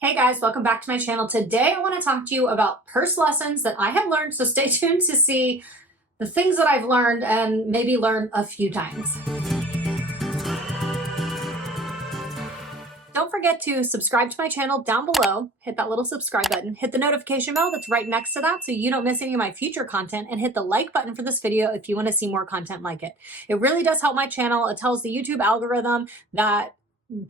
Hey guys, welcome back to my channel. Today I want to talk to you about purse lessons that I have learned, so stay tuned to see the things that I've learned and maybe learn a few times. Don't forget to subscribe to my channel down below, hit that little subscribe button, hit the notification bell that's right next to that so you don't miss any of my future content, and hit the like button for this video if you want to see more content like it. It really does help my channel. It tells the YouTube algorithm that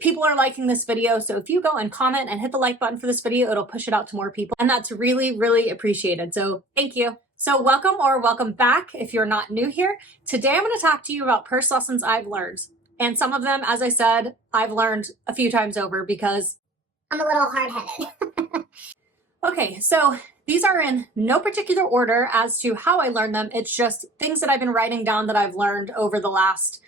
people are liking this video. So if you go and comment and hit the like button for this video, it'll push it out to more people. And that's really, really appreciated. So thank you. So welcome or welcome back if you're not new here. Today I'm going to talk to you about purse lessons I've learned. And some of them, as I said, I've learned a few times over because I'm a little hard-headed. Okay, so these are in no particular order as to how I learned them. It's just things that I've been writing down that I've learned over the last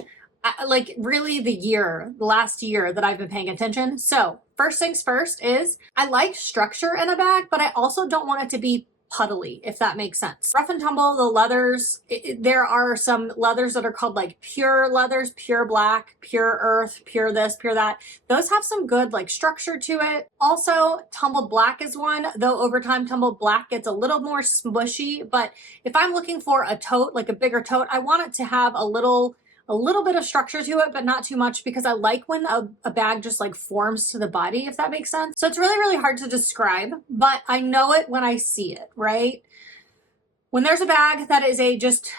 really the last year that I've been paying attention. So first things first is I like structure in a bag, but I also don't want it to be puddly, if that makes sense. Rough and tumble, the leathers, there are some leathers that are called like pure leathers, pure black, pure earth, pure this, pure that. Those have some good like structure to it. Also, tumbled black is one, though over time tumbled black gets a little more smushy. But if I'm looking for a tote, like a bigger tote, I want it to have a little bit of structure to it, but not too much, because I like when a bag just like forms to the body, if that makes sense. So it's really, really hard to describe, but I know it when I see it, right? When there's a bag that is a just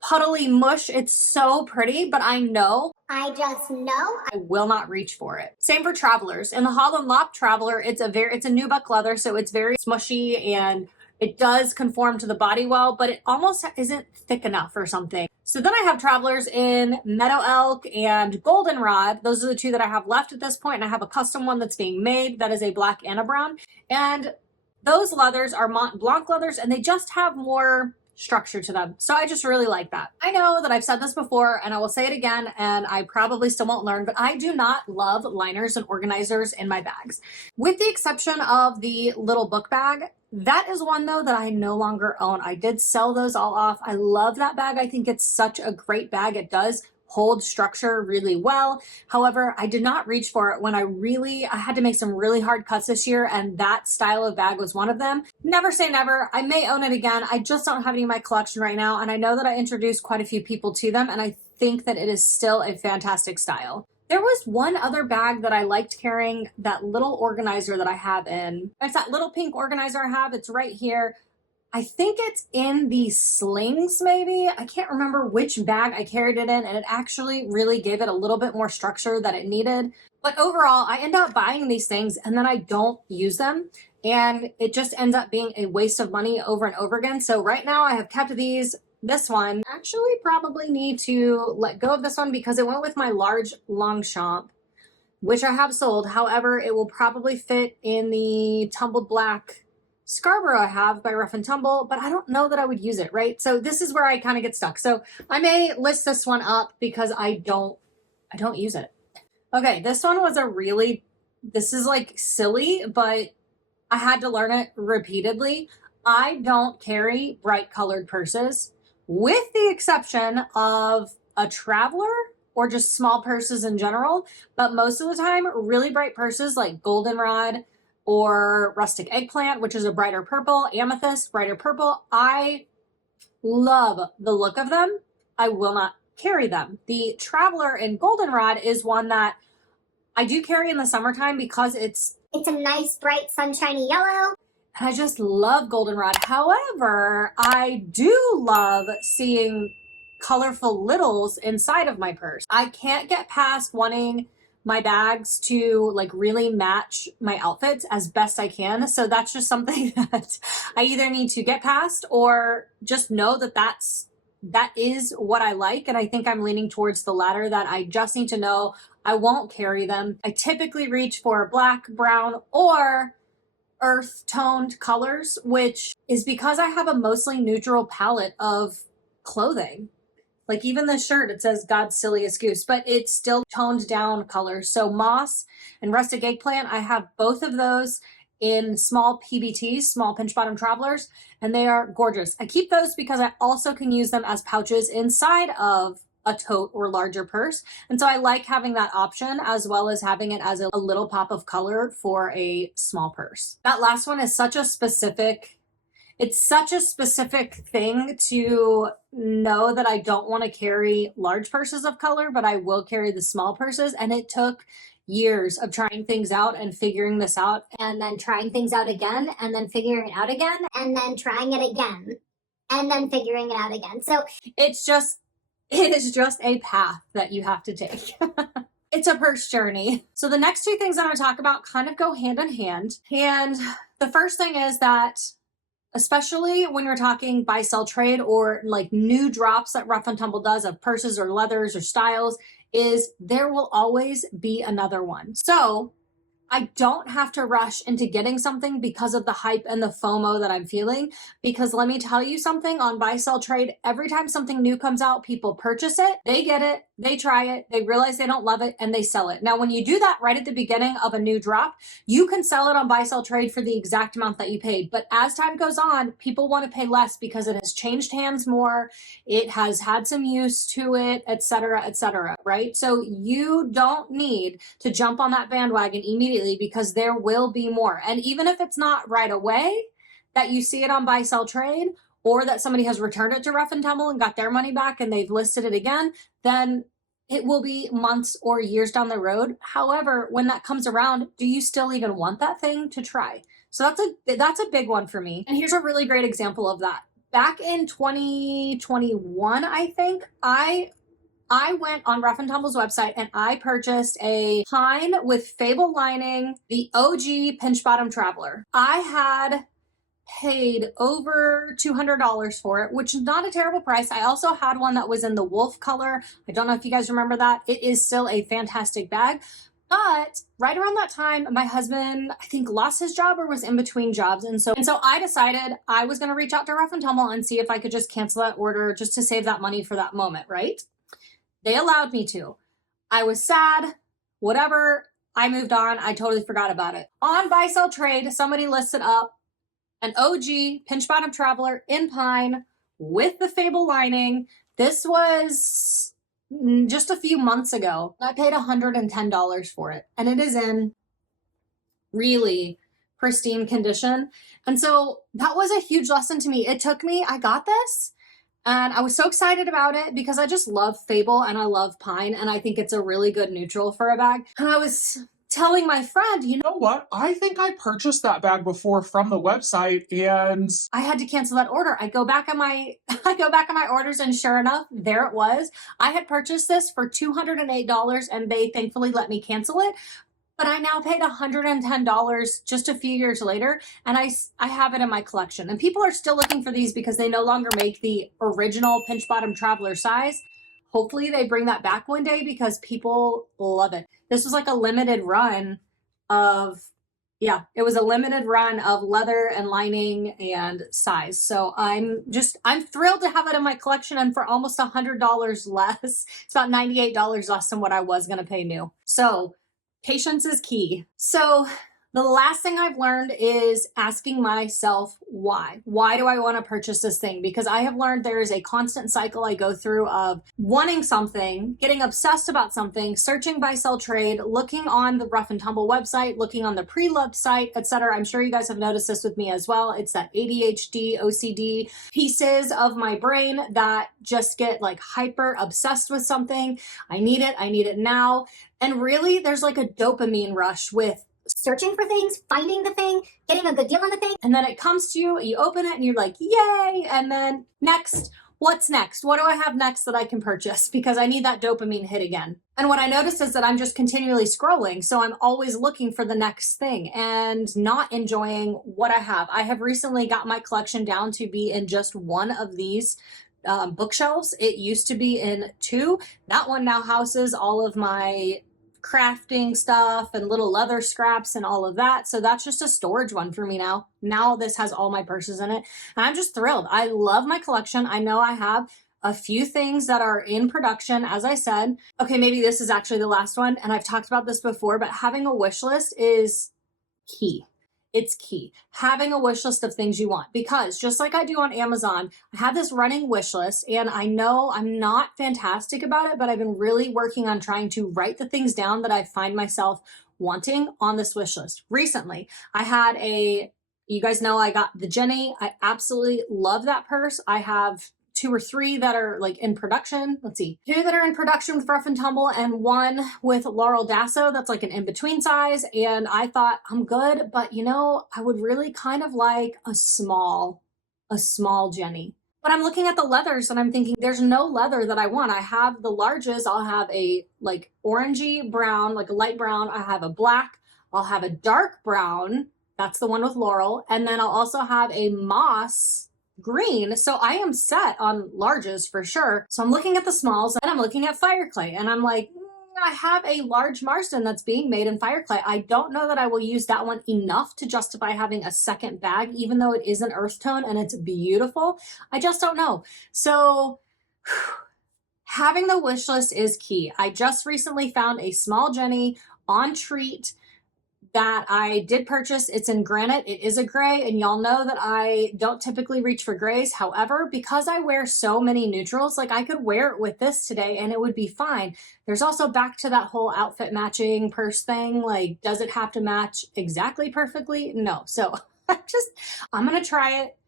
puddly mush, it's so pretty, but I just know I will not reach for it. Same for travelers. In the Holland Lop Traveler, it's a nubuck leather, so it's very smushy and it does conform to the body well, but it almost isn't thick enough or something. So then I have travelers in Meadow Elk and Goldenrod. Those are the two that I have left at this point, and I have a custom one that's being made that is a black and a brown. And those leathers are Mont Blanc leathers, and they just have more structure to them. So I just really like that. I know that I've said this before and I will say it again, and I probably still won't learn, but I do not love liners and organizers in my bags. With the exception of the little book bag, that is one though that I no longer own. I did sell those all off. I love that bag. I think it's such a great bag. It does hold structure really well. However, I did not reach for it when I had to make some really hard cuts this year, and that style of bag was one of them. Never say never. I may own it again. I just don't have any in my collection right now, and I know that I introduced quite a few people to them, and I think that it is still a fantastic style. There was one other bag that I liked carrying, that little organizer that I have in. It's that little pink organizer I have. It's right here. I think it's in the slings, maybe. I can't remember which bag I carried it in, and it actually really gave it a little bit more structure that it needed. But overall, I end up buying these things and then I don't use them, and it just ends up being a waste of money over and over again. So right now I have kept these. This one, actually probably need to let go of this one because it went with my large Longchamp, which I have sold. However, it will probably fit in the tumbled black Scarborough I have by Rough and Tumble, but I don't know that I would use it, right? So this is where I kind of get stuck. So I may list this one up because I don't use it. Okay, this one was this is like silly, but I had to learn it repeatedly. I don't carry bright colored purses, with the exception of a traveler or just small purses in general. But most of the time, really bright purses like Goldenrod or Rustic Eggplant, which is a brighter purple, Amethyst, brighter purple. I love the look of them. I will not carry them. The Traveler in Goldenrod is one that I do carry in the summertime because it's a nice, bright, sunshiny yellow. And I just love Goldenrod. However, I do love seeing colorful littles inside of my purse. I can't get past wanting my bags to like really match my outfits as best I can. So that's just something that I either need to get past or just know that that is what I like. And I think I'm leaning towards the latter, that I just need to know I won't carry them. I typically reach for black, brown, or earth toned colors, which is because I have a mostly neutral palette of clothing. Like even this shirt, it says God's silliest goose, but it's still toned down colors. So moss and rustic eggplant, I have both of those in small PBTs, small pinch bottom travelers, and they are gorgeous. I keep those because I also can use them as pouches inside of a tote or larger purse. And so I like having that option as well as having it as a little pop of color for a small purse. That last one is such a specific thing to know that I don't want to carry large purses of color, but I will carry the small purses. And it took years of trying things out and figuring this out, and then trying things out again, and then figuring it out again, and then trying it again, and then figuring it out again. So it is just a path that you have to take. It's a purse journey. So the next two things I'm going to talk about kind of go hand in hand. And the first thing is that, especially when you're talking buy, sell, trade, or like new drops that Rough and Tumble does of purses or leathers or styles, is there will always be another one. So I don't have to rush into getting something because of the hype and the FOMO that I'm feeling. Because let me tell you something, on buy, sell, trade, every time something new comes out, people purchase it, they get it, they try it, they realize they don't love it, and they sell it. Now, when you do that right at the beginning of a new drop, you can sell it on buy, sell, trade for the exact amount that you paid. But as time goes on, people want to pay less because it has changed hands more, it has had some use to it, etc., right? So you don't need to jump on that bandwagon immediately, because there will be more. And even if it's not right away that you see it on buy, sell, trade, or that somebody has returned it to Rough and Tumble and got their money back and they've listed it again, then it will be months or years down the road. However, when that comes around, do you still even want that thing to try? So that's a big one for me. And here's a really great example of that. Back in 2021, I think, I went on Rough and Tumble's website and I purchased a pine with fable lining, the OG pinch bottom traveler. I had paid over $200 for it, which is not a terrible price. I also had one that was in the wolf color. I don't know if you guys remember that. It is still a fantastic bag. But right around that time, my husband, I think, lost his job or was in between jobs. And so I decided I was going to reach out to Rough and Tumble and see if I could just cancel that order just to save that money for that moment, right? They allowed me to. I was sad, whatever. I moved on. I totally forgot about it. On buy, sell, trade, somebody listed up an OG pinch bottom traveler in pine with the fable lining. This was just a few months ago. I paid $110 for it, and it is in really pristine condition. And so that was a huge lesson to me. It took me, I got this. And I was so excited about it because I just love fable and I love pine, and I think it's a really good neutral for a bag. And I was telling my friend, you know what? I think I purchased that bag before from the website, and I had to cancel that order. I go back on my orders, and sure enough, there it was. I had purchased this for $208 and they thankfully let me cancel it. But I now paid $110 just a few years later, and I have it in my collection. And people are still looking for these because they no longer make the original pinch bottom traveler size. Hopefully they bring that back one day because people love it. This was like a limited run of, it was a limited run of leather and lining and size. So I'm thrilled to have it in my collection, and for almost $100 less. It's about $98 less than what I was going to pay new. So patience is key. So the last thing I've learned is asking myself why. Why do I want to purchase this thing? Because I have learned there is a constant cycle I go through of wanting something, getting obsessed about something, searching buy, sell, trade, looking on the Rough and Tumble website, looking on the pre-loved site, etc. I'm sure you guys have noticed this with me as well. It's that ADHD, OCD pieces of my brain that just get like hyper obsessed with something. I need it now. And really, there's like a dopamine rush with searching for things, finding the thing, getting a good deal on the thing. And then it comes to you, you open it and you're like, yay. And then next, what's next? What do I have next that I can purchase? Because I need that dopamine hit again. And what I notice is that I'm just continually scrolling. So I'm always looking for the next thing and not enjoying what I have. I have recently got my collection down to be in just one of these bookshelves. It used to be in two. That one now houses all of my crafting stuff and little leather scraps and all of that. So that's just a storage one for me now. Now this has all my purses in it. And I'm just thrilled. I love my collection. I know I have a few things that are in production, as I said. Okay, maybe this is actually the last one. And I've talked about this before, but having a wish list is key. It's key. Having a wish list of things you want, because just like I do on Amazon, I have this running wish list, and I know I'm not fantastic about it, but I've been really working on trying to write the things down that I find myself wanting on this wish list. Recently, I had you guys know I got the Jenny. I absolutely love that purse. I have 2 or 3 that are like in production. Let's see, 2 that are in production with Rough and Tumble, and 1 with Laurel Dasso that's like an in-between size. And I thought, I'm good, but you know, I would really kind of like a small Jenny. But I'm looking at the leathers and I'm thinking, there's no leather that I want. I have the larges. I'll have a like orangey brown, like a light brown. I have a black. I'll have a dark brown. That's the one with Laurel. And then I'll also have a moss green. So I am set on larges for sure. So I'm looking at the smalls and I'm looking at fire clay, and I'm like, I have a large Marston that's being made in fire clay. I don't know that I will use that one enough to justify having a second bag, even though it is an earth tone and it's beautiful. I just don't know. So having the wish list is key. I just recently found a small Jenny on Treat that I did purchase. It's in granite. It is a gray, and y'all know that I don't typically reach for grays. However, because I wear so many neutrals, like I could wear it with this today and it would be fine. There's also back to that whole outfit matching purse thing. Like, does it have to match exactly perfectly? No. So I'm going to try it.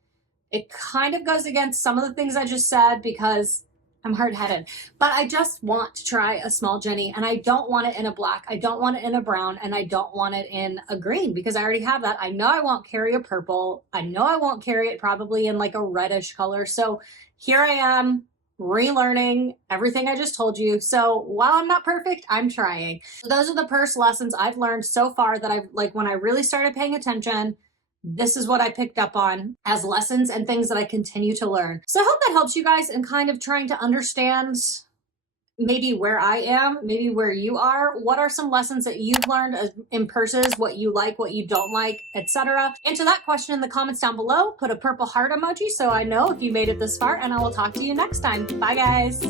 It kind of goes against some of the things I just said because I'm hard-headed, but I just want to try a small Jenny, and I don't want it in a black. I don't want it in a brown, and I don't want it in a green because I already have that. I know I won't carry a purple. I know I won't carry it probably in like a reddish color. So here I am relearning everything I just told you. So while I'm not perfect, I'm trying. So those are the purse lessons I've learned so far that I've like when I really started paying attention. This is what I picked up on as lessons and things that I continue to learn. So I hope that helps you guys in kind of trying to understand maybe where I am, maybe where you are. What are some lessons that you've learned in purses, what you like, what you don't like, etc. Answer that question in the comments down below. Put a purple heart emoji so I know if you made it this far, and I will talk to you next time. Bye, guys.